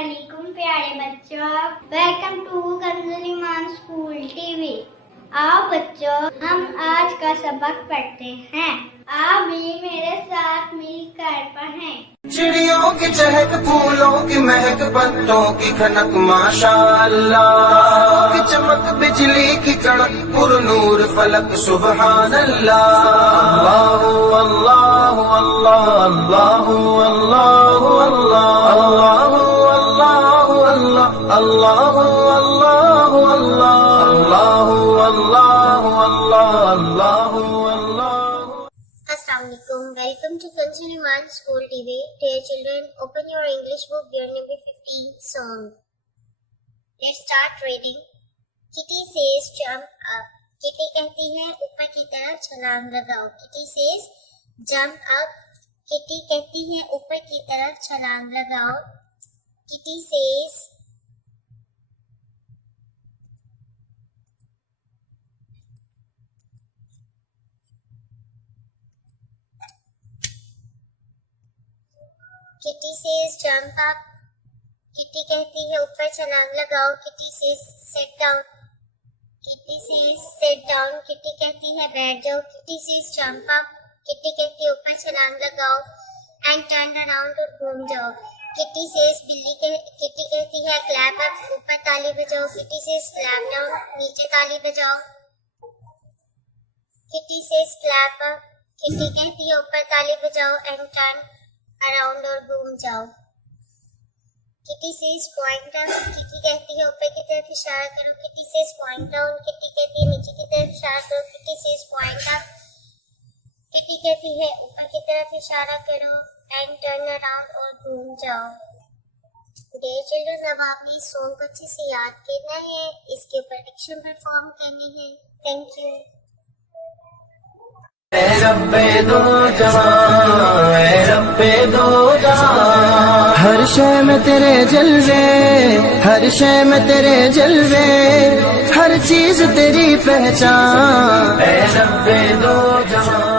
अस्सलामुअलैकुम प्यारे बच्चों, welcome to Kanzul Iman school TV. आओ बच्चों, हम आज का सबक पढ़ते हैं। आप भी मेरे साथ मिलकर पढ़ें। चिड़ियों की चहक, फूलों की महक, पत्तों की खनक, माशाअल्लाह की चमक, बिजली की कड़क, पुरनूर फलक, सुबहान अल्लाह। अल्लाह अल्लाह अल्लाह अल्लाह अल्लाह अल्लाह अल्लाह अल्लाह अल्लाह अल्लाह अल्लाह अल्लाह। Assalamualaikum. Welcome to Kanzul Iman School TV. Dear children, open your English book, year number 15 song. Let's start reading. Kitty says jump up. Kitty कहती है ऊपर की तरफ छलांग लगाओ. Kitty says jump up. Kitty कहती है ऊपर की तरफ छलांग लगाओ. Kitty says Kitty says jump up. Kitty कहती है ऊपर छलांग लगाओ. Kitty says sit down. Kitty says sit down. Kitty कहती है बैठ जाओ. Kitty says jump up. Kitty कहती है ऊपर छलांग लगाओ and turn around और घूम जाओ. Kitty says Kitty कहती है clap up. ऊपर ताली बजाओ. Kitty says clap down. नीचे ताली बजाओ. Kitty says clap up. Kitty कहती है ऊपर ताली बजाओ and turn अराउंड और घूम जाओ. Kitty says point up. Kitty कहती है ऊपर की तरफ इशारा करो. Kitty says point down. Kitty कहती है नीचे की तरफ इशारा करो. Kitty says point up. Kitty कहती है ऊपर की तरफ इशारा करो and turn around और घूम जाओ. Dear children, अब आपने इस सॉन्ग को अच्छे से याद करना है, इसके ऊपर एक्शन परफॉर्म करने हैं. Thank you. रब्बे दो जहां, हर शय में तेरे जलवे, हर शय में तेरे जलवे, हर चीज तेरी पहचान। रब्बे दो जहां।